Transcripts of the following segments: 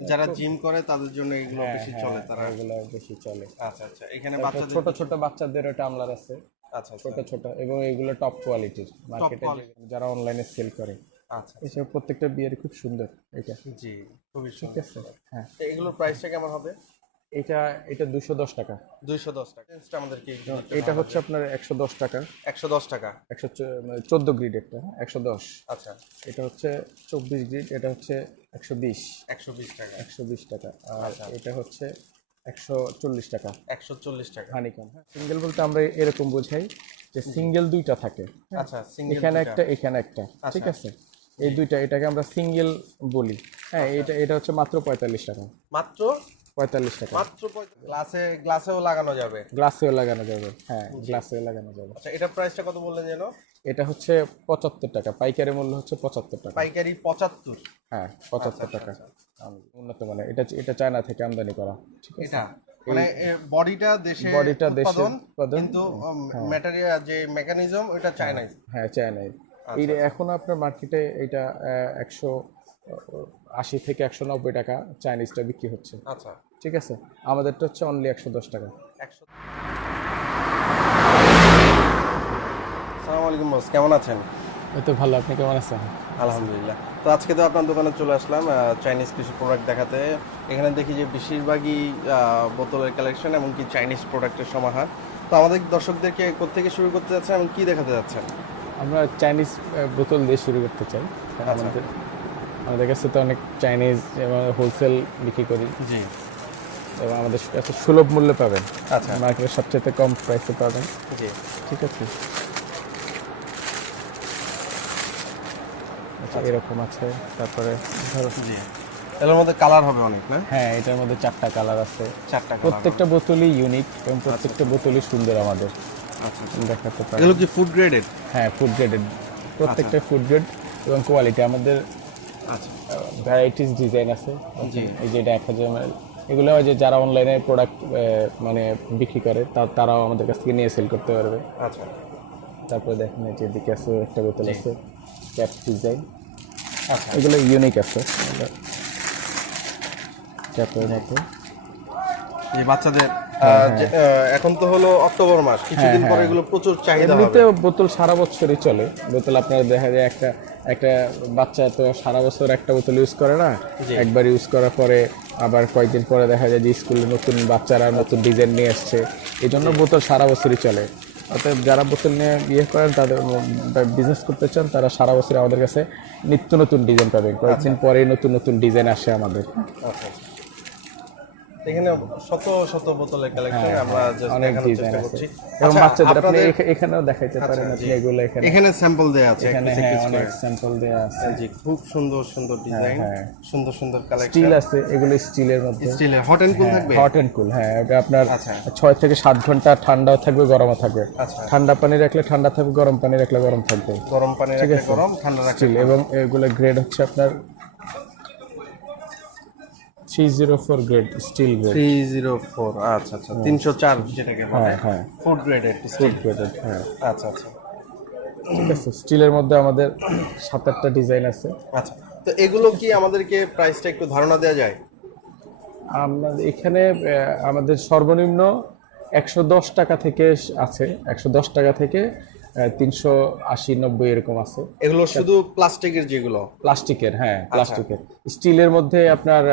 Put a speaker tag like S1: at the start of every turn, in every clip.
S1: যারা জিম করে তাদের জন্য এগুলো
S2: হ্যাঁ,
S1: বেশি
S2: হ্যাঁ,
S1: চলে তারা।
S2: এগুলো বেশি চলে।
S1: আচ্ছা আচ্ছা এখানে বাচ্চাদের
S2: ছোট ছোট বাচ্চাদের টামলার আছে।
S1: আচ্ছা আচ্ছা।
S2: ছোট ছোট এবং এগুলো টপ কোয়ালিটির মার্কেটে যারা অনলাইনে সেল করে।
S1: আচ্ছা
S2: এসব প্রত্যেকটা বিয়ের খুব সুন্দর এটা।
S1: জি খুবই
S2: ঠিক
S1: সুন্দর।
S2: আছে হ্যাঁ।
S1: এগুলোর প্রাইসটা কেমন হবে?
S2: এটা এটা দুশো দশ টাকা।
S1: দুইশো দশ টাকা। রেঞ্জটা আমাদেরকে
S2: এটা হচ্ছে আপনার একশো দশ টাকা।
S1: একশো দশ টাকা।
S2: একশো চোদ্দ গ্রিড একটা একশো দশ।
S1: আচ্ছা।
S2: এটা হচ্ছে চব্বিশ গ্রিড এটা হচ্ছে একশো বিশ।
S1: একশো বিশ টাকা।
S2: একশো বিশ টাকা। আর এটা হচ্ছে একশো চল্লিশ টাকা।
S1: একশো চল্লিশ টাকা।
S2: হানিকম সিঙ্গেল বলতে আমরা এরকম বোঝাই যে সিঙ্গেল দুইটা থাকে
S1: আচ্ছা সিঙ্গেল
S2: এখানে একটা এখানে একটা ঠিক আছে? এই দুইটা এটাকে আমরা সিঙ্গেল বলি। হ্যাঁ এটা এটা হচ্ছে মাত্র পঁয়তাল্লিশ টাকা।
S1: মাত্র
S2: পঁয়তাল্লিশ টাকা।
S1: মাত্র গ্লাসে গ্লাসেও লাগানো যাবে?
S2: গ্লাসেও লাগানো যাবে হ্যাঁ গ্লাসেও লাগানো যাবে।
S1: আচ্ছা এটা প্রাইসটা কত বললেন যেন?
S2: এটা হচ্ছে পঁচাত্তর টাকা পাইকারি মূল্য হচ্ছে পঁচাত্তর টাকা।
S1: পাইকারি পঁচাত্তর।
S2: হ্যাঁ পঁচাত্তর টাকা। উন্নত মানে এটা এটা চায়না থেকে আমদানি করা ঠিক আছে?
S1: মানে বডিটা দেশে
S2: বডিটা দেশে
S1: উৎপাদন কিন্তু ম্যাটেরিয়াল যে মেকানিজম ওটা চায়নাই।
S2: হ্যাঁ চায়নাই। এই এখন আপনার মার্কেটে এটা একশো আশি থেকে একশো নব্বই টাকা চাইনিজটা বিক্রি হচ্ছে।
S1: আচ্ছা।
S2: ঠিক আছে? আমাদেরটা হচ্ছে অনলি একশো দশ টাকা।
S1: একশো আলাইকুম বস কেমন আছেন?
S2: এই তো ভালো আপনি কেমন আছেন?
S1: আলহামদুলিল্লাহ। তো আজকে তো আপনার দোকানে চলে আসলাম চাইনিজ কিছু প্রোডাক্ট দেখাতে। এখানে দেখি যে বেশিরভাগই বোতলের কালেকশন এমনকি চাইনিজ প্রোডাক্টের সমাহার। তো আমাদের দর্শকদেরকে কোথেকে শুরু করতে যাচ্ছেন এবং কী দেখাতে যাচ্ছেন?
S2: আমরা চাইনিজ বোতল দিয়ে শুরু করতে চাই। আমাদের আমাদের কাছে তো অনেক চাইনিজ এবং হোলসেল বিক্রি করি।
S1: জি।
S2: এবং আমাদের কাছে সুলভ মূল্যে পাবেন।
S1: আচ্ছা।
S2: মার্কেটের সবচেয়ে কম প্রাইসে পাবেন।
S1: জি।
S2: ঠিক আছে? আচ্ছা এরকম আছে। তারপরে ধরো।
S1: জি। এর মধ্যে কালার হবে অনেক না?
S2: হ্যাঁ এটার মধ্যে চারটা কালার আছে।
S1: চারটা
S2: প্রত্যেকটা বোতলই ইউনিক এবং প্রত্যেকটা বোতলই সুন্দর আমাদের।
S1: আচ্ছা
S2: দেখাতে পারি
S1: এগুলো কি ফুড গ্রেডেড
S2: হ্যাঁ ফুড গ্রেডেড প্রত্যেকটা ফুড গ্রেড এবং কোয়ালিটি আমাদের
S1: আচ্ছা
S2: ভ্যারাইটিস ডিজাইন আছে
S1: জি।
S2: এই যে এটা এক হাজার এগুলো হয় যে যারা অনলাইনে প্রোডাক্ট মানে বিক্রি করে তা- তারাও আমাদের কাছ থেকে নিয়ে সেল করতে পারবে।
S1: আচ্ছা।
S2: তারপরে দেখেন এই যে এদিকে আছে একটা বোতল আছে ক্যাপ ডিজাইন
S1: আচ্ছা।
S2: এগুলো ইউনিক আছে। ক্যাপের মতো।
S1: এই বাচ্চাদের আহ, যে- আহ, এখন তো হলো অক্টোবর মাস কিছুদিন পরে এগুলো প্রচুর চাহিদা হবে।
S2: বোতল সারা বছরই চলে। বোতল আপনারা দেখা যায় একটা একটা বাচ্চা তো সারা বছর একটা বোতল ইউজ করে না একবার ইউজ করার পরে আবার কয়েকদিন পরে দেখা যায় যে স্কুলে নতুন বাচ্চারা নতুন ডিজাইন নিয়ে আসছে। এই জন্য বোতল সারা বছরই চলে। অতএব যারা বোতল নিয়ে ইয়ে করেন তাদের বিজনেস করতে চান তারা সারা বছর আমাদের কাছে নিত্য নতুন ডিজাইন পাবেন। কয়েকদিন পরে নতুন নতুন ডিজাইন আসে আমাদের।
S1: আচ্ছা আচ্ছা। এখানে শত শত বোতলের কালেকশন আমরা
S2: হ্যাঁ, অনেক
S1: দেখানোর চেষ্টা করছি।
S2: এবং
S1: আচ্ছা,
S2: বাচ্চাদের আপনি এখানেও দেখাইতে পারেন আপনি এগুলো এখানে।
S1: এখানে স্যাম্পল দেয়া আছে
S2: এখানে হ্যাঁ অনেক স্যাম্পল দেওয়া আছে।
S1: জি খুব সুন্দর সুন্দর ডিজাইন
S2: হ্যাঁ।
S1: সুন্দর সুন্দর কালেকশন
S2: স্টিল আছে এগুলো স্টিলের মধ্যে।
S1: স্টিলের হট এন্ড কুল থাকবে?
S2: হট এন্ড কুল হ্যাঁ এটা আপনার
S1: আচ্ছা।
S2: ছয় থেকে সাত ঘণ্টা ঠান্ডাও থাকবে গরমও থাকবে।
S1: আচ্ছা।
S2: ঠান্ডা পানি রাখলে ঠান্ডা থাকবে গরম পানি রাখলে গরম থাকবে।
S1: গরম পানি রাখলে গরম ঠান্ডা রাখলে
S2: স্টিল এবং এগুলো গ্রেড হচ্ছে আপনার three zero four grade steel grade
S1: three zero four আচ্ছা আচ্ছা তিনশো চার যেটাকে বলে।
S2: হ্যাঁ হ্যাঁ।
S1: ফুড গ্রেডেড
S2: ফুড গ্রেডেড হ্যাঁ।
S1: আচ্ছা আচ্ছা।
S2: ঠিক আছে স্টিলের মধ্যে আমাদের সাত আটটা ডিজাইন আছে।
S1: আচ্ছা তো এগুলো কি আমাদেরকে প্রাইসটা একটু ধারণা দেওয়া যায়?
S2: আমাদের এখানে আমাদের সর্বনিম্ন একশো দশ টাকা থেকে আছে একশো দশ টাকা থেকে তিনশো আশি নব্বই এরকম আছে।
S1: এগুলো শুধু প্লাস্টিকের যেগুলো?
S2: প্লাস্টিকের হ্যাঁ
S1: আচ্ছা।
S2: প্লাস্টিকের স্টিলের মধ্যে আপনার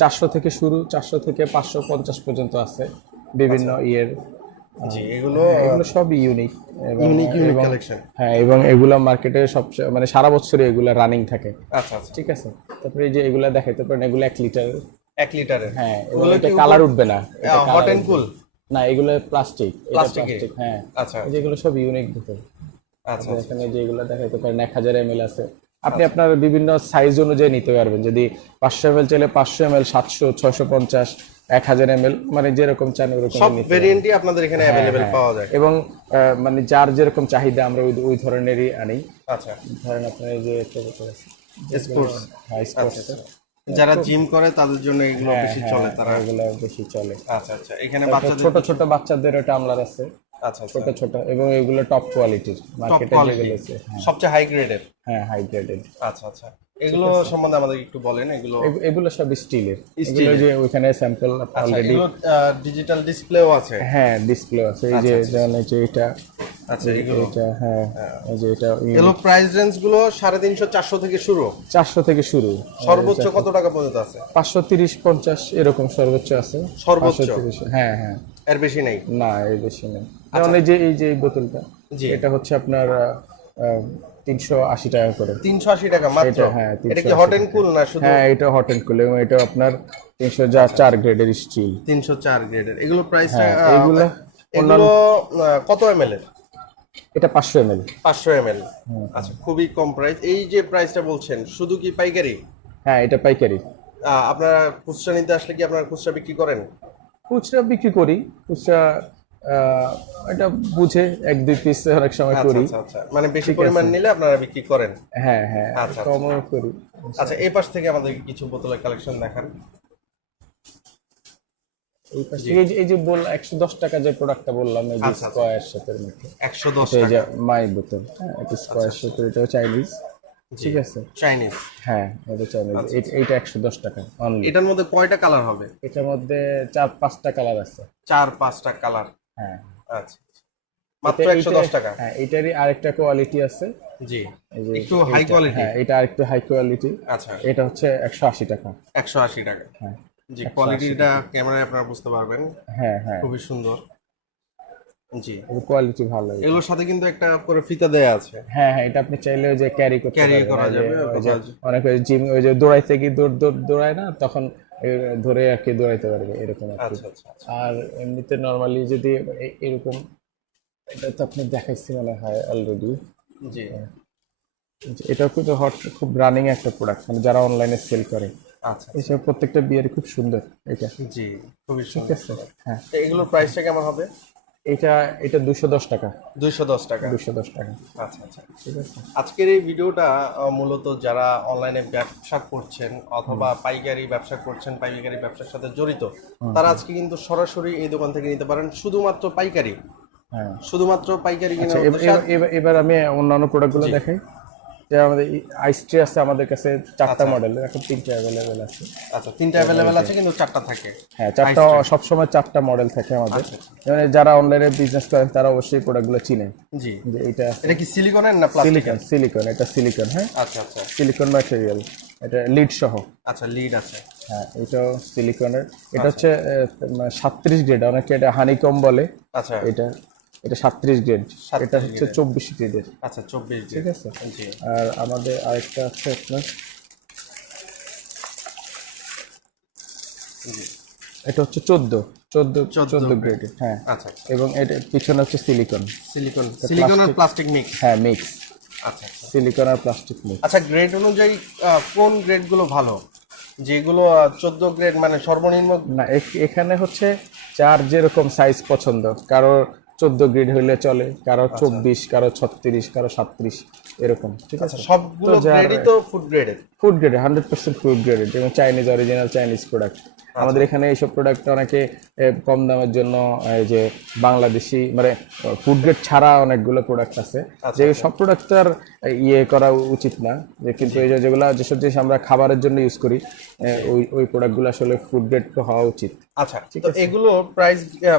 S2: চারশো থেকে শুরু চারশো থেকে পাঁচশো পঞ্চাশ পর্যন্ত আছে বিভিন্ন
S1: আচ্ছা।
S2: ইয়ের
S1: এগুলো
S2: এগুলো সবই ইউনিক
S1: ইউনিক ইউনিক কালেকশন
S2: হ্যাঁ এবং এগুলো মার্কেটে সবচেয়ে মানে সারা বছরই এগুলো রানিং থাকে।
S1: আচ্ছা আচ্ছা।
S2: ঠিক আছে? তারপরে এই যে এগুলো দেখাইতে পারেন এগুলো এক লিটার
S1: এক লিটারের
S2: হ্যাঁ
S1: ওগুলো কি
S2: কালার উঠবে না
S1: হট এন্ড কুল
S2: না এগুলো প্লাস্টিক প্লাস্টিক হ্যাঁ।
S1: আচ্ছা
S2: যেগুলো সব ইউনিক ভিতর।
S1: আচ্ছা
S2: এখানে যেগুলো দেখাইতে পারেন এক হাজার এম এল আছে। আপনি আপনার বিভিন্ন সাইজ অনুযায়ী নিতে পারবেন। যদি পাঁচশো এম এল চাইলে পাঁচশো এম এল সাতশো ছয়শো পঞ্চাশ এক হাজার এম এল মানে যেরকম চান ওরকম
S1: সব ভেরিয়েন্টই আপনাদের এখানে অ্যাভেলেবেল পাওয়া যায়।
S2: এবং মানে যার যেরকম চাহিদা আমরা ওই ওই ধরনেরই আনি।
S1: আচ্ছা।
S2: ধরেন আপনার এই যে একটা
S1: স্পোর্টস
S2: হ্যাঁ স্পোর্টস
S1: যারা জিম করে তাদের জন্য এগুলো বেশি চলে তারা।
S2: এগুলো বেশি চলে।
S1: আচ্ছা আচ্ছা এখানে বাচ্চাদের
S2: ছোট ছোট বাচ্চাদের টামলার আছে।
S1: আচ্ছা আচ্ছা।
S2: ছোট ছোট এবং এগুলো টপ কোয়ালিটির মার্কেটে যেগুলো আছে
S1: সবচেয়ে হাই গ্রেডের
S2: হ্যাঁ হাই গ্রেডের
S1: আচ্ছা আচ্ছা। এগুলো সম্বন্ধে আমাদের একটু বলেন এগুলো
S2: এগুলো সব স্টিলের।
S1: Steel
S2: যে ওইখানে স্যাম্পল
S1: আচ্ছা
S2: অলরেডি
S1: ডিজিটাল ডিসপ্লেও আছে?
S2: হ্যাঁ ডিসপ্লে আছে। এই যে যেমন এই যে এটা
S1: আচ্ছা এগুলো
S2: এটা হ্যাঁ এই যে এটা
S1: এগুলো প্রাইস রেঞ্জগুলো সাড়ে তিনশো চারশো থেকে শুরু?
S2: চারশো থেকে শুরু।
S1: সর্বোচ্চ কত টাকা পর্যন্ত আছে?
S2: পাঁচশো তিরিশ পঞ্চাশ এরকম সর্বোচ্চ আছে।
S1: সর্বোচ্চ?
S2: হ্যাঁ হ্যাঁ।
S1: এর বেশি নেই?
S2: না এই বেশি নেই। যেমন এই যে এই যে বোতলটা এটা হচ্ছে আপনার তিনশো আশি টাকা করে।
S1: তিনশো আশি টাকা মাত্র?
S2: এটা, হ্যাঁ,
S1: এটা কি হট এন্ড কুল না শুধু?
S2: হ্যাঁ এটা হট এন্ড কুল এবং এটা আপনার তিনশো যা চার গ্রেডের স্টিল
S1: তিনশো চার গ্রেডের এগুলো প্রাইস
S2: হ্যাঁ, এগুলো
S1: এগুলো কত এম এল এর?
S2: এটা পাঁচশো এম এল
S1: পাঁচশো এম এল আচ্ছা খুবই কম প্রাইস এই যে প্রাইসটা বলছেন শুধু কি পাইকারি?
S2: হ্যাঁ এটা পাইকারি।
S1: আপনারা খুচরা নিতে আসলে কি আপনারা খুচরা বিক্রি করেন?
S2: খুচরা বিক্রি করি। খুচরা এটা বুঝে এক দুই পিস অনেক সময়
S1: আচ্ছা
S2: করি।
S1: আচ্ছা আচ্ছা। মানে বেশি পরিমাণ নিলে আপনারা বিক্রি করেন?
S2: হ্যাঁ হ্যাঁ
S1: আচ্ছা,
S2: কমও করি।
S1: আচ্ছা এই পাশ থেকে আমাদের কিছু বোতলের কালেকশন দেখান।
S2: এই যে- এই যে বল একশো দশ টাকা যে প্রোডাক্টটা বললাম এই যে। স্কোয়ার শেপের মধ্যে।
S1: একশো দশ
S2: এই যে
S1: টাকা।
S2: মাই বোতল হ্যাঁ এটা স্কোয়ার শেপের এটাও চাইনিজ ঠিক আছে?
S1: চাইনিজ
S2: হ্যাঁ এটা চাইনিজ এইটা একশো দশ টাকা অনলি
S1: এটার মধ্যে কয়টা কালার হবে?
S2: এটার মধ্যে চার পাঁচটা কালার আছে।
S1: চার পাঁচটা কালার
S2: হ্যাঁ।
S1: আচ্ছা মাত্র একশো
S2: এটা-
S1: দশ টাকা?
S2: হ্যাঁ এটারই আরেকটা কোয়ালিটি আছে।
S1: জি। একটু হাই কোয়ালিটি
S2: হ্যাঁ এটা আরেকটু হাই কোয়ালিটি
S1: আচ্ছা।
S2: এটা হচ্ছে একশো আশি টাকা।
S1: একশো আশি টাকা।
S2: হ্যাঁ
S1: জি কোয়ালিটিটা ক্যামেরায় আপনারা বুঝতে পারবেন।
S2: হ্যাঁ হ্যাঁ।
S1: খুবই সুন্দর। জি।
S2: কোয়ালিটি ভালো
S1: এগুলোর সাথে কিন্তু একটা করে ফিতা দেয়া আছে।
S2: হ্যাঁ হ্যাঁ এটা আপনি চাইলে ওই যে ক্যারি করতে পারবেন,
S1: করা যাবে,
S2: অনেক জিম ওই যে দৌড়াইতে কি দৌড় দৌড় দৌড়ায় না তখন ধরে আর কি দৌড়াইতে পারবে এরকম আর
S1: আচ্ছা আচ্ছা আচ্ছা।
S2: আর এমনিতে নর্মালি যদি এরকম এটা তো আপনি দেখাইছি মনে হয় অলরেডি
S1: জি।
S2: এটাও কিন্তু হট খুব রানিং একটা প্রোডাক্ট মানে যারা অনলাইনে সেল করে।
S1: আচ্ছা
S2: এসব প্রত্যেকটা বিয়ার খুব সুন্দর এটা।
S1: জি খুবই
S2: ঠিক
S1: সুন্দর।
S2: আছে হ্যাঁ।
S1: এগুলোর প্রাইসটা কেমন হবে?
S2: এটা এটা দুশো দশ টাকা।
S1: দুইশো দশ টাকা।
S2: দুশো দশ টাকা।
S1: আচ্ছা আচ্ছা।
S2: ঠিক আছে
S1: আজকের এই ভিডিওটা মূলত যারা অনলাইনে ব্যবসা করছেন অথবা পাইকারি ব্যবসা করছেন পাইকারি ব্যবসার সাথে জড়িত তারা আজকে কিন্তু সরাসরি এই দোকান থেকে নিতে পারেন শুধুমাত্র পাইকারি।
S2: হ্যাঁ।
S1: শুধুমাত্র পাইকারি কিনে
S2: আচ্ছা এব- এব- এব- এবার আমি অন্যান্য প্রোডাক্টগুলো দেখাই। যে আমাদের আইস ট্রে আছে আমাদের কাছে চারটা মডেল এখন তিনটা অ্যাভেলেবেল আছে।
S1: আচ্ছা তিনটা অ্যাভেলেবেল আছে কিন্তু চারটা থাকে।
S2: হ্যাঁ চারটা সবসময় চারটা মডেল থাকে আমাদের। মানে যারা অনলাইনে বিজনেস করেন তারা অবশ্যই প্রোডাক্টগুলো চিনেন
S1: জি।
S2: যে এটা
S1: এটা কি সিলিকনের না প্লাস্টিক
S2: সিলিকন সিলিকন এটা সিলিকন হ্যাঁ?
S1: আচ্ছা আচ্ছা।
S2: সিলিকন ম্যাটেরিয়াল এটা লিড সহ।
S1: আচ্ছা লিড আছে।
S2: হ্যাঁ এটাও সিলিকনের এটা হচ্ছে সাত্রিশ গ্রেড অনেকে এটা হানিকম বলে।
S1: আচ্ছা।
S2: এটা এটা সাতত্রিশ গ্রেড
S1: 37
S2: এটা হচ্ছে চব্বিশ গ্রেডের
S1: আচ্ছা চব্বিশ
S2: ঠিক আছে? আর আমাদের আরেকটা আছে আপনার। এটা হচ্ছে চোদ্দ। চোদ্দ
S1: 14
S2: চোদ্দ গ্রেডের হ্যাঁ।
S1: আচ্ছা
S2: এবং এটা পিছনে হচ্ছে সিলিকন
S1: সিলিকন সিলিকন আর প্লাস্টিক মিক্স
S2: হ্যাঁ মিক্স
S1: আচ্ছা আচ্ছা।
S2: সিলিকন আর প্লাস্টিক মিক্স
S1: আচ্ছা গ্রেড অনুযায়ী কোন গ্রেডগুলো ভালো? যেগুলো চোদ্দ গ্রেড মানে সর্বনিম্ন
S2: না এখানে হচ্ছে চার যেরকম সাইজ পছন্দ। কারও চোদ্দ গ্রিড হইলে চলে কারও
S1: আচ্ছা।
S2: চব্বিশ কারও ছত্রিশ কারও সাতত্রিশ এরকম ঠিক আছে
S1: সবগুলো
S2: তো
S1: গ্রেডই তো ফুড গ্রেডের
S2: food grade hundred percent food graded এবং চাইনিজ অরিজিনাল চাইনিজ প্রোডাক্ট
S1: আচ্ছা।
S2: আমাদের এখানে এইসব প্রোডাক্ট অনেকে কম দামের জন্য এই যে বাংলাদেশি মানে ফুড গ্রেড ছাড়া অনেকগুলো প্রোডাক্ট আছে।
S1: আচ্ছা,
S2: যে সব প্রোডাক্ট আর ইয়ে করা উচিত না। যে কিন্তু এই যে যেগুলো যেসব জিনিস আমরা খাবারের জন্য ইউজ করি ওই ওই প্রোডাক্টগুলো আসলে ফুড গ্রেড হওয়া উচিত।
S1: আচ্ছা তো এগুলো প্রাইস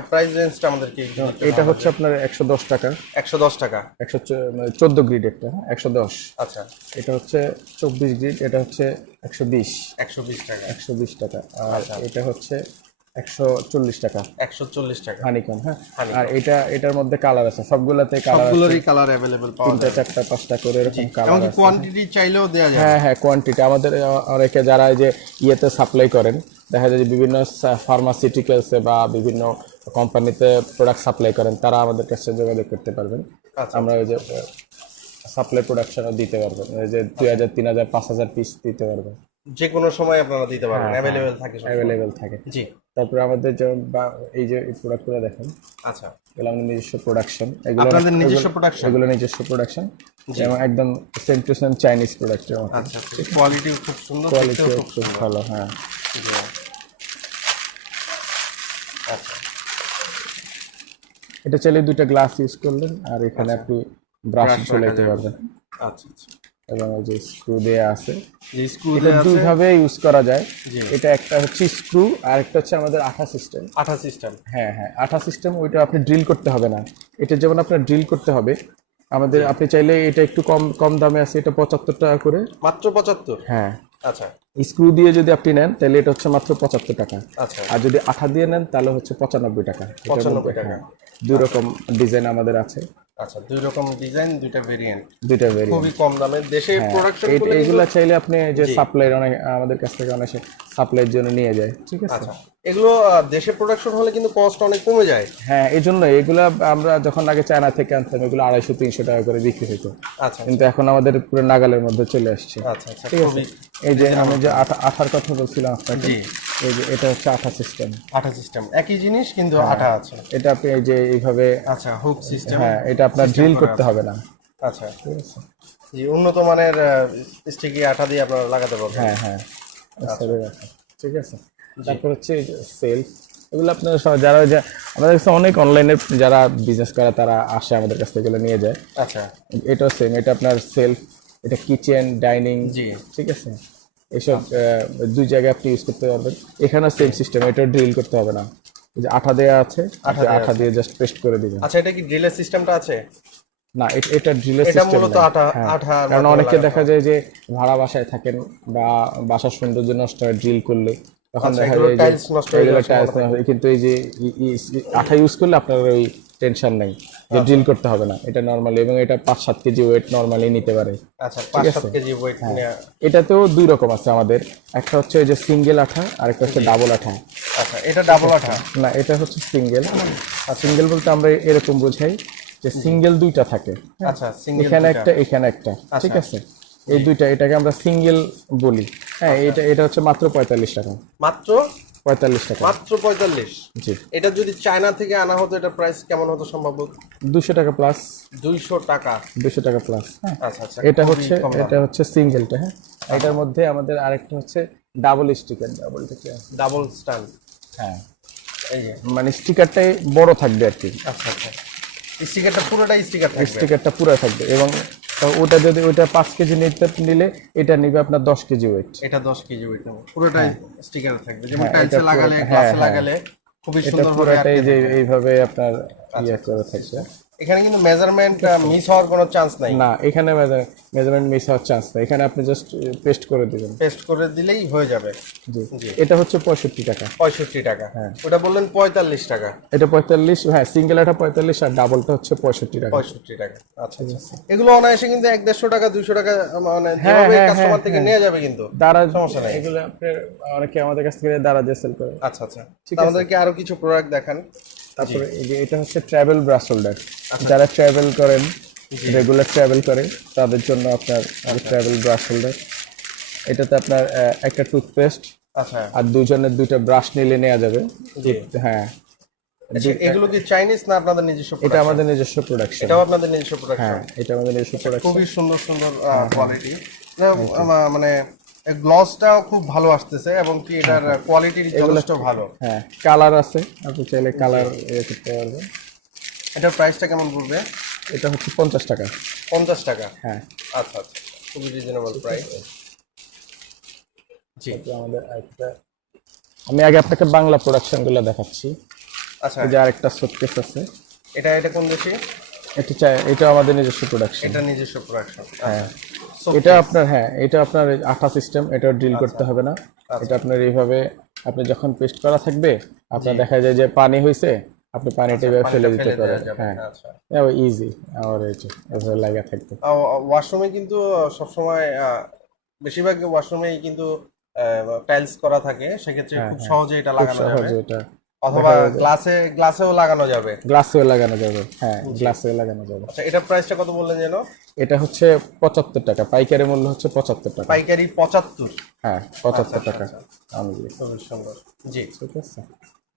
S1: প্রাইস রেঞ্জটা আমাদেরকে
S2: এটা হচ্ছে আপনার একশো দশ টাকা।
S1: একশো দশ টাকা।
S2: একশো চোদ্দ গ্রিড একটা একশো দশ।
S1: আচ্ছা।
S2: এটা হচ্ছে চব্বিশ গ্রিড এটা হচ্ছে একশো বিশ।
S1: একশো বিশ টাকা।
S2: একশো বিশ টাকা। আর
S1: আচ্ছা।
S2: এটা হচ্ছে একশো চল্লিশ টাকা।
S1: একশো চল্লিশ টাকা।
S2: হানিকম হ্যাঁ? আর এটা এটার মধ্যে কালার আছে। সবগুলোতে কালার
S1: সবগুলোরই কালার অ্যাভেলেবেল পাওয়া
S2: তিনটা
S1: যায়।
S2: চারটা পাঁচটা করে এরকম কালার আছে।
S1: কোয়ান্টিটি চাইলেও দেওয়া যায়
S2: হ্যাঁ হ্যাঁ কোয়ান্টিটি আমাদের অনেকে যারা এই যে ইয়েতে সাপ্লাই করেন দেখা যায় যে বিভিন্ন ফার্মাসিউটিক্যালসে বা বিভিন্ন কোম্পানিতে প্রোডাক্ট সাপ্লাই করেন তারা আমাদের কাছে যোগাযোগ করতে পারবেন।
S1: আচ্ছা
S2: আমরা ওই যে সাপ্লাই প্রোডাকশনও দিতে পারবেন। এই যে দুই হাজার তিন হাজার পাঁচ হাজার পিস দিতে পারবেন।
S1: যে কোনো সময় আপনারা দিতে পারবেন
S2: হ্যাঁ,
S1: অ্যাভেলেবেল থাকে সব।
S2: অ্যাভেলেবেল থাকে।
S1: জি।
S2: তারপরে আমাদের যে এই যে প্রোডাক্টগুলো দেখেন।
S1: আচ্ছা।
S2: এগুলো আমাদের নিজস্ব প্রোডাকশন এগুলো
S1: আপনাদের নিজস্ব প্রোডাকশন
S2: এগুলো নিজস্ব প্রোডাকশন যেমন একদম same to same Chinese product
S1: আচ্ছা আচ্ছা। কোয়ালিটি খুব সুন্দর
S2: কোয়ালিটি
S1: খুব
S2: খুব ভালো হ্যাঁ।
S1: আচ্ছা।
S2: এটা চাইলে দুইটা গ্লাস ইউজ করলেন আর এখানে আপনি ব্রাশ
S1: Brush
S2: চলে যেতে
S1: যাবে।
S2: পারবেন
S1: আচ্ছা আচ্ছা।
S2: এবং এই যে স্ক্রু দেয়া আছে
S1: যে স্ক্রু
S2: এটা দুই ভাবে ইউজ করা যায়। এটা একটা হচ্ছে স্ক্রু আর একটা হচ্ছে আমাদের আঠা সিস্টেম
S1: আঠা সিস্টেম
S2: হ্যাঁ হ্যাঁ আঠা সিস্টেম ওইটা আপনি ড্রিল করতে হবে না। এটা যেমন আপনার ড্রিল করতে হবে আমাদের আপনি চাইলে এটা একটু কম কম দামে আছে এটা পঁচাত্তর টাকা করে।
S1: মাত্র পঁচাত্তর?
S2: হ্যাঁ।
S1: আচ্ছা।
S2: স্ক্রু দিয়ে যদি আপনি নেন তাহলে এটা হচ্ছে মাত্র পঁচাত্তর টাকা।
S1: আচ্ছা।
S2: আর যদি আঠা দিয়ে নেন তাহলে হচ্ছে পঁচানব্বই টাকা। মধ্যে,
S1: 95 টাকা।
S2: হ্যাঁ, দুই রকম ডিজাইন আমাদের আছে।
S1: আচ্ছা দুই রকম ডিজাইন দুইটা ভেরিয়েন্ট
S2: দুইটা ভেরিয়েন্ট
S1: খুবই কম দামে। দেশে প্রোডাকশন
S2: এইগুলা চাইলে আপনি যে সাপ্লাই অনেক আমাদের কাছ থেকে অনেক সাপ্লাইয়ের জন্য নিয়ে যায় ঠিক আছে?
S1: আচ্ছা এগুলো দেশে প্রোডাকশন হলে কিন্তু কস্ট অনেক কমে যায়।
S2: হ্যাঁ এই জন্য এগুলা আমরা যখন আগে চায়না থেকে আনতাম এগুলো আড়াইশো তিনশো টাকা করে বিক্রি হতো
S1: আচ্ছা
S2: কিন্তু এখন আমাদের পুরো নাগালের মধ্যে চলে আসছে।
S1: আচ্ছা আচ্ছা
S2: ঠিক আছে? এই যে আমি যে আঠার কথা বলছিলাম আপনাকে। এই যে এটা হচ্ছে আঠা সিস্টেম
S1: আঠা সিস্টেম একই জিনিস কিন্তু
S2: হ্যাঁ।
S1: আঠা আছে।
S2: এটা আপনি এই যে এইভাবে
S1: আচ্ছা হুক সিস্টেম
S2: হ্যাঁ এটা আপনার ড্রিল করতে হবে না।
S1: আচ্ছা।
S2: ঠিক আছে।
S1: জি উন্নত মানের স্টিকি আঠা দিয়ে আপনারা লাগাতে পারবেন।
S2: হ্যাঁ হ্যাঁ। ঠিক আছে। তারপর হচ্ছে সেলফ এগুলো আপনার যারা যে আমাদের কাছে অনেক অনলাইনে যারা বিজনেস করে তারা আসে আমাদের কাছ থেকে নিয়ে যায়।
S1: আচ্ছা।
S2: এটাও সেম এটা আপনার সেলফ এটা কিচেন ডাইনিং
S1: জি।
S2: ঠিক আছে? এসব দুই জায়গায় আপনি ইউজ করতে পারবেন। এখানে সেম সিস্টেম এটা ড্রিল করতে হবে না। এই যে আঠা দেওয়া আছে আঠা আঠা দিয়ে জাস্ট পেস্ট করে দিবেন।
S1: আচ্ছা এটা কি ড্রিলের সিস্টেমটা আছে?
S2: না এটা এটা ড্রিলের
S1: এটা
S2: সিস্টেম
S1: মূলত আঠা আঠা
S2: কারণ অনেকে দেখা যায় যে ভাড়া বাসায় থাকেন বা বাসার সৌন্দর্য নষ্ট হয় ড্রিল করলে। তখন
S1: আচ্ছা,
S2: দেখা যায়
S1: নষ্ট হয়ে
S2: টাইলস নষ্ট হয়। কিন্তু এই যে আঠা ইউজ করলে আপনার ওই টেনশন নেই। যে
S1: আচ্ছা।
S2: ড্রিল করতে হবে না। এটা নর্মালি এবং এটা পাঁচ সাত কেজি ওয়েট নর্মালি নিতে পারে।
S1: আচ্ছা পাঁচ সাত কেজি ওয়েট
S2: এটাতেও দুই রকম আছে আমাদের। একটা হচ্ছে যে সিঙ্গেল আঠা আর একটা হচ্ছে ডাবল আঠা।
S1: আচ্ছা এটা ডাবল আঠা?
S2: না এটা হচ্ছে সিঙ্গেল আর সিঙ্গেল বলতে আমরা এরকম বোঝাই যে সিঙ্গেল দুইটা থাকে।
S1: আচ্ছা
S2: এখানে একটা এখানে একটা। ঠিক আছে? এই দুইটা এটাকে আমরা সিঙ্গেল বলি। হ্যাঁ এটা এটা হচ্ছে মাত্র পঁয়তাল্লিশ টাকা।
S1: মাত্র?
S2: পঁয়তাল্লিশ টাকা।
S1: মাত্র পঁয়তাল্লিশ?
S2: জি।
S1: এটা যদি চায়না থেকে আনা হতো এটা প্রাইস কেমন হতো সম্ভব?
S2: দুশো টাকা প্লাস
S1: দুইশো টাকা।
S2: দুশো টাকা প্লাস হ্যাঁ।
S1: আচ্ছা আচ্ছা।
S2: এটা হচ্ছে এটা হচ্ছে সিঙ্গেলটা হ্যাঁ। এটার মধ্যে আমাদের আরেকটা হচ্ছে double sticker double
S1: double stand
S2: হ্যাঁ।
S1: এই
S2: মানে স্টিকারটাই বড় থাকবে আর কি।
S1: আচ্ছা আচ্ছা। স্টিকারটা পুরোটাই স্টিকার থাকবে?
S2: স্টিকারটা পুরো থাকবে এবং ওটা যদি ওটা পাঁচ কেজি নিতে নিলে এটা নিবে আপনার দশ কেজি ওয়েট
S1: এটা দশ কেজি ওয়েট নেব। পুরোটাই স্টিকার থাকবে। যেমন
S2: হ্যাঁ,
S1: টাইলসে লাগালে
S2: হ্যাঁ,
S1: গ্লাসে
S2: হ্যাঁ।
S1: লাগালে খুবই
S2: এটা
S1: সুন্দর
S2: পুরোটাই যে এইভাবে আপনার ইয়ে করে থাকবে
S1: এখানে কিন্তু মেজারমেন্ট মিস হওয়ার কোনো চান্স নাই।
S2: না এখানে মেজারমেন্ট মিস হওয়ার চান্স নেই। এখানে আপনি জাস্ট পেস্ট করে দিবেন।
S1: পেস্ট করে দিলেই হয়ে যাবে।
S2: জি। এটা হচ্ছে পঁয়ষট্টি টাকা।
S1: পঁয়ষট্টি টাকা।
S2: হ্যাঁ।
S1: ওটা বললেন পঁয়তাল্লিশ টাকা।
S2: এটা পঁয়তাল্লিশ হ্যাঁ সিঙ্গেল এটা পঁয়তাল্লিশ আর ডাবলটা হচ্ছে পঁয়ষট্টি টাকা।
S1: পঁয়ষট্টি টাকা। আচ্ছা আচ্ছা। এগুলো অনায়াসে কিন্তু এক দেড়শো টাকা দুইশো টাকা মানে
S2: হ্যাঁ,
S1: যেভাবে
S2: হ্যাঁ,
S1: কাস্টমার
S2: হ্যাঁ,
S1: থেকে নিয়ে যাবে কিন্তু।
S2: দাঁড়া
S1: সমস্যা নাই।
S2: এগুলো আপনার অনেকে আমাদের কাছ থেকে দাঁড়া দিয়ে সেল করে।
S1: আচ্ছা আচ্ছা। আমাদেরকে আরও কিছু প্রোডাক্ট দেখান।
S2: তারপরে এটা হচ্ছে ট্রাভেল ব্রাশ হোল্ডার। যারা ট্রাভেল করেন রেগুলার ট্রাভেল করে তাদের জন্য আপনার। ট্রাভেল ব্রাশ হোল্ডার এটাতে আপনার একটা টুথপেস্ট
S1: আচ্ছা।
S2: আর দুজনের দুইটা ব্রাশ নিলে নেওয়া যাবে। হ্যাঁ।
S1: আচ্ছা, এগুলো কি চাইনিজ না আপনাদের নিজস্ব
S2: এটা আমাদের নিজস্ব প্রোডাকশন
S1: এটাও আপনাদের নিজস্ব প্রোডাকশন
S2: হ্যাঁ এটা আমাদের নিজস্ব প্রোডাকশন
S1: খুবই সুন্দর সুন্দর কোয়ালিটি মানে গ্লসটাও খুব ভালো আসতেছে এবং কি এটার কোয়ালিটির যথেষ্ট ভালো।
S2: হ্যাঁ কালার আছে। আপনি চাইলে কালার ইয়ে করতে পারবেন।
S1: এটার প্রাইসটা কেমন পড়বে?
S2: এটা হচ্ছে পঞ্চাশ টাকা।
S1: পঞ্চাশ টাকা?
S2: হ্যাঁ।
S1: আচ্ছা আচ্ছা। খুবই রিজনেবল প্রাইস জি
S2: আমাদের আরেকটা। আমি আগে আপনাকে বাংলা প্রোডাকশনগুলো দেখাচ্ছি।
S1: আচ্ছা।
S2: যে আরেকটা শোকেস আছে।
S1: এটা এটা কোন দেশে?
S2: এটা চাই এটা আমাদের নিজস্ব প্রোডাকশন
S1: এটা নিজস্ব প্রোডাকশন
S2: হ্যাঁ। এটা আপনার হ্যাঁ এটা আপনার আঠা সিস্টেম এটা ড্রিল করতে হবে না। এটা আপনার এইভাবে আপনি যখন পেস্ট করা থাকবে আপনার দেখা যায় যে পানি হয়েছে আপনি পানিটা এভাবে ফেলে দিতে পারেন। হ্যাঁ।
S1: আচ্ছা।
S2: ইজি আমার এই এভাবে লাগা থাকবে।
S1: ওয়াশরুমে কিন্তু সবসময় বেশিরভাগ ওয়াশরুমেই কিন্তু টাইলস করা থাকে সেক্ষেত্রে খুব সহজে এটা লাগানো যাবে।
S2: সহজে এটা
S1: অথবা গ্লাসে গ্লাসেও লাগানো যাবে।
S2: গ্লাসেও লাগানো যাবে। হ্যাঁ গ্লাসেও লাগানো যাবে।
S1: আচ্ছা এটার প্রাইসটা কত বললেন যেন?
S2: এটা হচ্ছে পঁচাত্তর টাকা। পাইকারি মূল্য হচ্ছে পঁচাত্তর টাকা।
S1: পাইকারি পঁচাত্তর।
S2: হ্যাঁ পঁচাত্তর
S1: আচ্ছা,
S2: টাকা। অনলি
S1: খুবই জি।
S2: ঠিক আছে।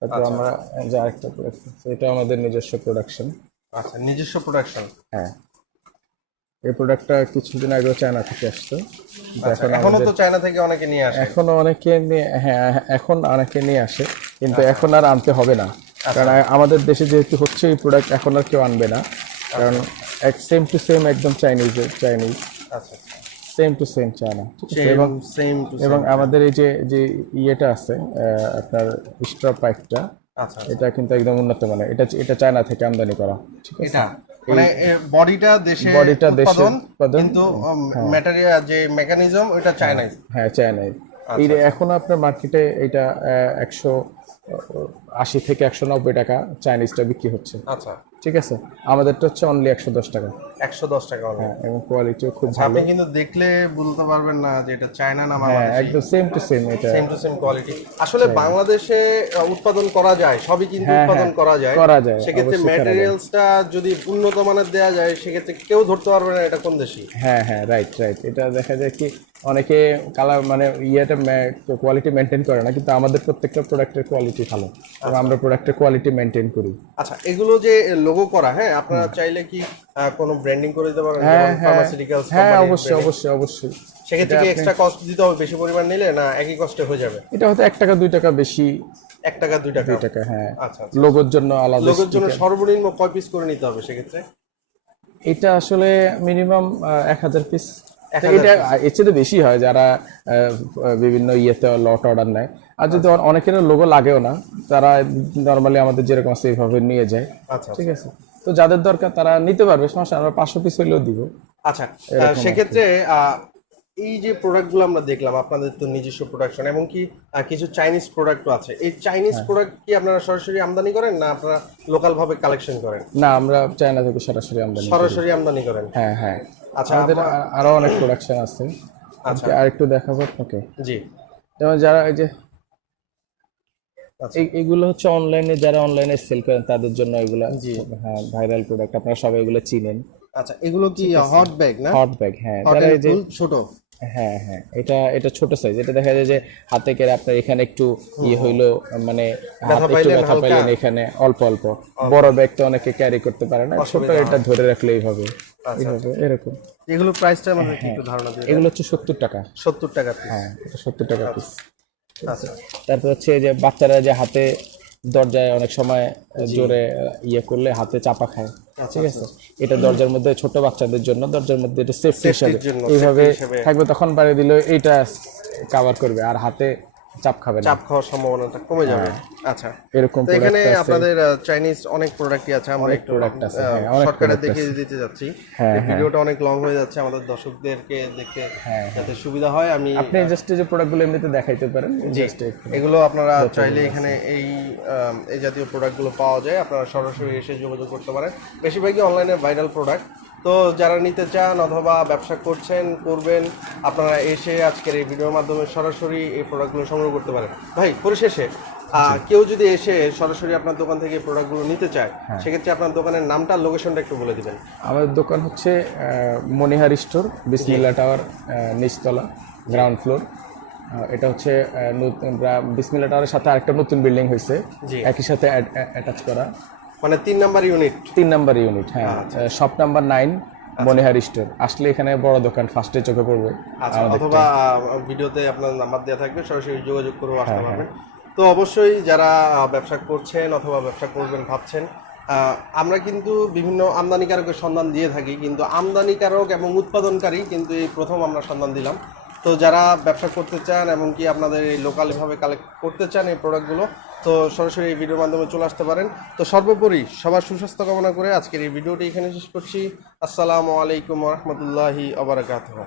S2: তারপর আমরা যে আরেকটা প্রোডাকশন এটা আমাদের নিজস্ব প্রোডাকশন
S1: আচ্ছা নিজস্ব প্রোডাকশন
S2: হ্যাঁ। এই প্রোডাক্টটা কিছুদিন আগেও চায়না থেকে আসতো। এখন
S1: এখনও তো চায়না থেকে অনেকে নিয়ে আসে।
S2: এখনও অনেকে নিয়ে হ্যাঁ এখন অনেকে নিয়ে আসে। কিন্তু এখন আর আনতে হবে না। কারণ আমাদের দেশে যেহেতু হচ্ছে এই প্রোডাক্ট এখন আর কেউ আনবে না। কারণ এক সেম টু সেম একদম চাইনিজ চাইনিজ
S1: আচ্ছা
S2: সেম টু সেম চায়না
S1: এবং সেম টু
S2: এবং আমাদের এই যে যে ইয়েটা আছে আপনার স্ট্র পাইপটা
S1: আচ্ছা
S2: এটা কিন্তু একদম উন্নত মানের। এটা এটা চায়না থেকে আমদানি করা। ঠিক আছে?
S1: মানে বডিটা দেশে
S2: বডিটা দেশে
S1: উৎপাদন
S2: উৎপাদন,
S1: কিন্তু ম্যাটেরিয়াল যে মেকানিজম ওটা চায়নাই
S2: হ্যাঁ
S1: আচ্ছা,
S2: এই এখন আপনার মার্কেটে এটা একশো আশি থেকে একশো নব্বই টাকা চাইনিজটা বিক্রি হচ্ছে।
S1: আচ্ছা।
S2: ঠিক আছে? আমাদেরটা হচ্ছে অনলি একশো দশ টাকা।
S1: একশো দশ টাকা
S2: হ্যাঁ এবং কোয়ালিটিও খুব ভালো।
S1: আপনি কিন্তু দেখলে বলতে পারবেন না যে এটা চায়না না
S2: হ্যাঁ একদম সেম টু সেম এটা।
S1: সেম টু সেম কোয়ালিটি আসলে বাংলাদেশে উৎপাদন করা যায় সবই কিন্তু
S2: হ্যাঁ,
S1: উৎপাদন
S2: হ্যাঁ,
S1: করা যায়।
S2: করা যায়,
S1: সেক্ষেত্রে ম্যাটেরিয়ালসটা যদি উন্নত মানের দেওয়া যায় সেক্ষেত্রে কেউ ধরতে পারবে না এটা কোন দেশি।
S2: হ্যাঁ হ্যাঁ রাইট রাইট এটা দেখা যায় কি অনেকে কালার মানে ইয়েটা কোয়ালিটি মেনটেন করে না কিন্তু আমাদের প্রত্যেকটা প্রোডাক্টের কোয়ালিটি ভালো। আমরা প্রোডাক্টের কোয়ালিটি মেনটেন করি।
S1: আচ্ছা এগুলো যে লোগো করা হ্যাঁ আপনারা চাইলে কি কোনো ব্র্যান্ডিং করে দিতে পারেন?
S2: হ্যাঁ
S1: যেমন
S2: হ্যাঁ। হ্যাঁ অবশ্যই অবশ্যই অবশ্যই।
S1: সেক্ষেত্রে কি এক্সট্রা কস্ট দিতে হবে বেশি পরিমাণ নিলে না একই কস্টে হয়ে যাবে?
S2: এটা হয়তো এক টাকা দুই টাকা বেশি।
S1: এক টাকা দুই টাকা।
S2: দুই টাকা হ্যাঁ।
S1: আচ্ছা আচ্ছা।
S2: লোগোর জন্য আলাদা
S1: লোকের জন্য সর্বনিম্ন কয় পিস করে নিতে হবে সেক্ষেত্রে?
S2: এটা আসলে মিনিমাম এক হাজার পিস
S1: 1000
S2: এটা এর চেয়ে বেশি হয় যারা বিভিন্ন ইয়েতে লট অর্ডার নেয়। আর যদি অনেকের লোগো লাগেও না তারা নর্মালি আমাদের যেরকম আছে এইভাবে নিয়ে যায়।
S1: আচ্ছা
S2: ঠিক আছে? তো যাদের দরকার তারা নিতে পারবে সমস্যা আমরা পাঁচশো পিস হইলেও দিব।
S1: আচ্ছা সেক্ষেত্রে এই যে প্রোডাক্টগুলো আমরা দেখলাম আপনাদের তো নিজস্ব প্রোডাকশন এবং কি কিছু চাইনিজ প্রোডাক্টও আছে। এই চাইনিজ
S2: হ্যাঁ।
S1: প্রোডাক্ট কি আপনারা সরাসরি আমদানি করেন না আপনারা লোকাল ভাবে কালেকশন করেন?
S2: না আমরা চায়না থেকে সরাসরি আমদানি
S1: সরাসরি আমদানি করেন।
S2: হ্যাঁ হ্যাঁ।
S1: আচ্ছা
S2: আমাদের আরও অনেক প্রোডাকশন আছে। আজকে আর একটু দেখাবো আপনাকে।
S1: জি।
S2: যেমন যারা এই যে
S1: আচ্ছা।
S2: এগুলো হচ্ছে অনলাইনে যারা অনলাইনে সেল করেন তাদের জন্য এগুলো হ্যাঁ ভাইরাল প্রোডাক্ট আপনারা সবাই এগুলো চিনেন।
S1: আচ্ছা এগুলো কি হট ব্যাগ না?
S2: হট ব্যাগ হ্যাঁ। যারা এই যে
S1: ছোট?
S2: হ্যাঁ হ্যাঁ। এটা এটা ছোট সাইজ এটা দেখা যায় যে হাতে কেড়ে আপনার এখানে একটু ইয়ে হইল মানে হাত একটু ব্যথা পাইলেন এখানে অল্প অল্প। বড় ব্যাগ তো অনেকে ক্যারি করতে পারে না। ছোট এটা ধরে রাখলে এইভাবে
S1: আচ্ছা,
S2: এইভাবে এরকম।
S1: এগুলো প্রাইসটা আমাদের। একটু ধারণা দিয়ে
S2: এগুলো হচ্ছে সত্তর টাকা।
S1: সত্তর টাকা পিস
S2: হ্যাঁ এটা সত্তর টাকা পিস
S1: আচ্ছা।
S2: তারপর হচ্ছে যে বাচ্চারা যে হাতে দরজায় অনেক সময় জোরে ইয়ে করলে হাতে চাপা খায়
S1: আচ্ছা,
S2: ঠিক আছে? এটা দরজার মধ্যে ছোট বাচ্চাদের জন্য দরজার মধ্যে এটা সেফটি হিসাবে। এইভাবে থাকবে তখন বাড়ি দিলে এইটা কাভার করবে। আর হাতে চাপ খাবে না।
S1: চাপ খাওয়ার সম্ভাবনাটা কমে যাবে। আচ্ছা।
S2: এরকম
S1: তো এখানে আপনাদের চাইনিজ অনেক প্রোডাক্টই আছে। আমরা একটু
S2: product আছে, হ্যাঁ,
S1: শর্টকাটে
S2: product
S1: দেখিয়ে দিতে যাচ্ছি।
S2: হ্যাঁ,
S1: ভিডিওটা অনেক লং হয়ে যাচ্ছে। আমাদের দর্শকদেরকে দেখতে যাতে সুবিধা হয় আমি
S2: আপনি জাস্ট যে প্রোডাক্টগুলো এমনিতে দেখাইতে পারেন জাস্ট
S1: এগুলো আপনারা চাইলে এখানে এই এই জাতীয় প্রোডাক্টগুলো পাওয়া যায়। আপনারা সরাসরি এসে যোগাযোগ করতে পারেন। বেশিরভাগই অনলাইনে ভাইরাল প্রোডাক্ট তো যারা নিতে চান অথবা ব্যবসা করছেন করবেন আপনারা এসে আজকের এই ভিডিওর মাধ্যমে সরাসরি এই প্রোডাক্টগুলো সংগ্রহ করতে পারেন। ভাই পরিশেষে কেউ যদি এসে সরাসরি আপনার দোকান থেকে প্রোডাক্টগুলো নিতে চায় সেক্ষেত্রে আপনার দোকানের নামটা লোকেশনটা একটু বলে দিবেন।
S2: আমাদের দোকান হচ্ছে মনিহার স্টোর বিসমিল্লা টাওয়ার নিচতলা গ্রাউন্ড ফ্লোর এটা হচ্ছে বিসমিল্লা টাওয়ারের সাথে আরেকটা নতুন বিল্ডিং হয়েছে। একই সাথে অ্যাটাচ করা।
S1: মানে তিন নাম্বার ইউনিট
S2: তিন নাম্বার ইউনিট হ্যাঁ। Shop number nine Monihar store আসলে এখানে বড় দোকান ফার্স্টে চোখে পড়বে।
S1: আচ্ছা অথবা ভিডিওতে আপনার নাম্বার দেওয়া থাকবে সরাসরি যোগাযোগ করেও
S2: হ্যাঁ,
S1: আসতে পারবেন। তো অবশ্যই যারা ব্যবসা করছেন অথবা ব্যবসা করবেন ভাবছেন আমরা কিন্তু বিভিন্ন আমদানিকারকের সন্ধান দিয়ে থাকি কিন্তু আমদানিকারক এবং উৎপাদনকারী কিন্তু এই প্রথম আমরা সন্ধান দিলাম। তো যারা ব্যবসা করতে চান এবং কি আপনাদের এই লোকালভাবে কালেক্ট করতে চান এই প্রোডাক্টগুলো তো সরাসরি এই ভিডিওর মাধ্যমে চলে আসতে পারেন। তো সর্বোপরি সবার সুস্বাস্থ্য কামনা করে আজকের এই ভিডিওটি এখানে শেষ করছি। আসসালামু আলাইকুম রহমতুল্লাহি আবরাকাতহ